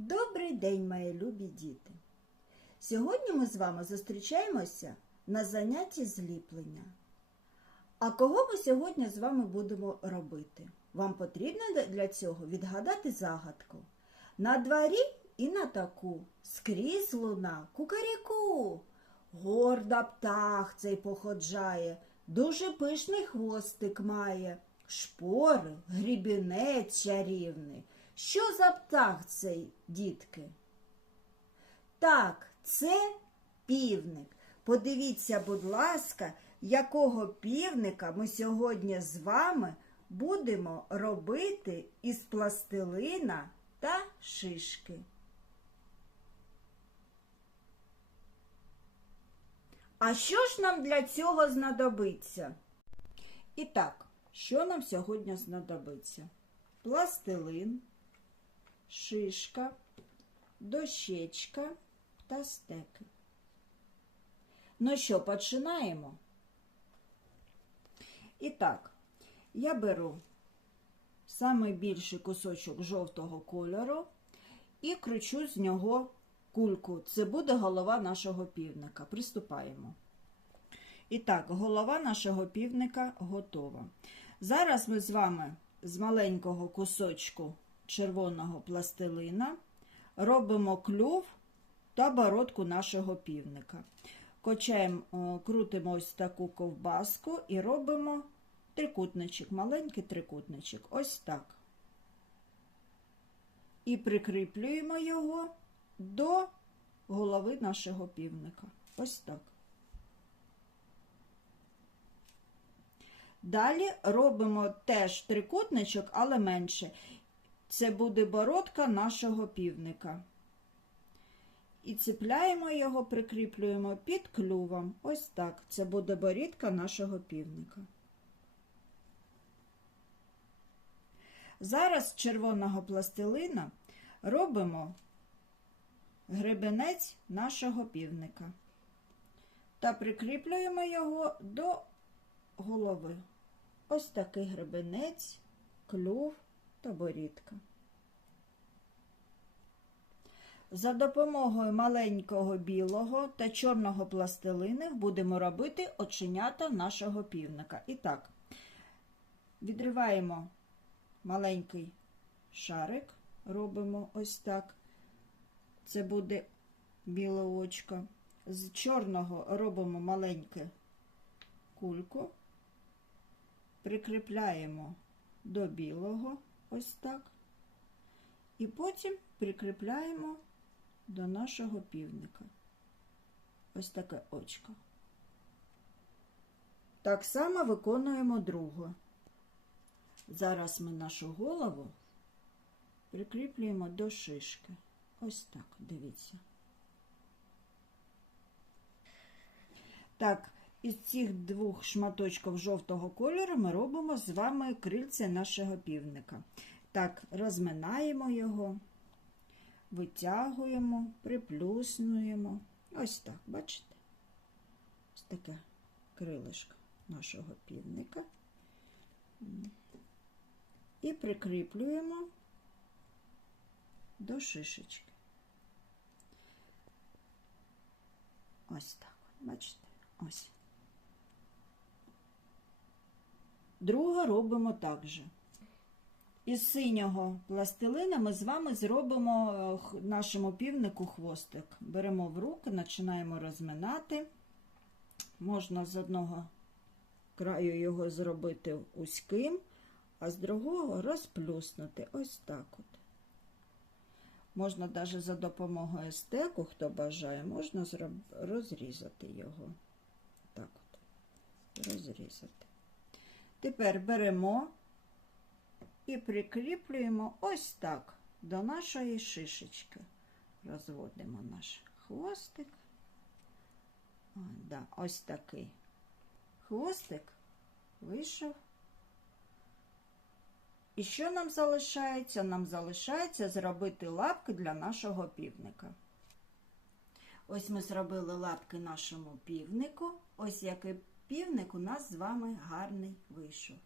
Добрий день, мої любі діти! Сьогодні ми з вами зустрічаємося на занятті зліплення. А кого ми сьогодні з вами будемо робити? Вам потрібно для цього відгадати загадку. На дворі і на таку скрізь луна кукаріку. Горда птах цей походжає, дуже пишний хвостик має, шпори, грібінець чарівний. Що за птах цей, дітки? Так, це півник. Подивіться, будь ласка, якого півника ми сьогодні з вами будемо робити із пластилина та шишки. А що ж нам для цього знадобиться? І так, що нам сьогодні знадобиться? Пластилин, шишка, дощечка та стеки. Ну що, починаємо? І так, я беру самий більший кусочок жовтого кольору і кручу з нього кульку. Це буде голова нашого півника. Приступаємо. І так, голова нашого півника готова. Зараз ми з вами з маленького кусочку червоного пластилина робимо клюв та бородку нашого півника. Кочаємо, е, крутимо ось таку ковбаску і робимо трикутничок, маленький трикутничок. Ось так. І прикріплюємо його до голови нашого півника. Ось так. Далі робимо теж трикутничок, але менше. Це буде бородка нашого півника. І цепляємо його, прикріплюємо під клювом. Ось так. Це буде борідка нашого півника. Зараз з червоного пластилина робимо гребенець нашого півника та прикріплюємо його до голови. Ось такий гребенець, клюв та борідка. За допомогою маленького білого та чорного пластилини будемо робити оченята нашого півника. І так, відриваємо маленький шарик, робимо ось так. Це буде біле очко. З чорного робимо маленьке кульку, прикріпляємо до білого, ось так, і потім прикріпляємо до нашого півника. Ось таке очко. Так само виконуємо другу. Зараз ми нашу голову прикріплюємо до шишки. Ось так, дивіться. Так, із цих двох шматочків жовтого кольору ми робимо з вами крильце нашого півника. Так, розминаємо його, витягуємо, приплюснуємо. Ось так, бачите? Ось таке крилишко нашого півника. І прикріплюємо до шишечки. Ось так, бачите? Ось. Друге робимо так же. Із синього пластилина ми з вами зробимо е, нашому півнику хвостик. Беремо в руки, починаємо розминати. Можна з одного краю його зробити узьким, а з другого розплюснути. Ось так от. Можна навіть за допомогою стеку, хто бажає, можна розрізати його. Так от, розрізати. Тепер беремо і прикріплюємо ось так до нашої шишечки. Розводимо наш хвостик. О, да, ось такий хвостик вийшов. І що нам залишається? Нам залишається зробити лапки для нашого півника. Ось ми зробили лапки нашому півнику. Ось який півник у нас з вами гарний вийшов.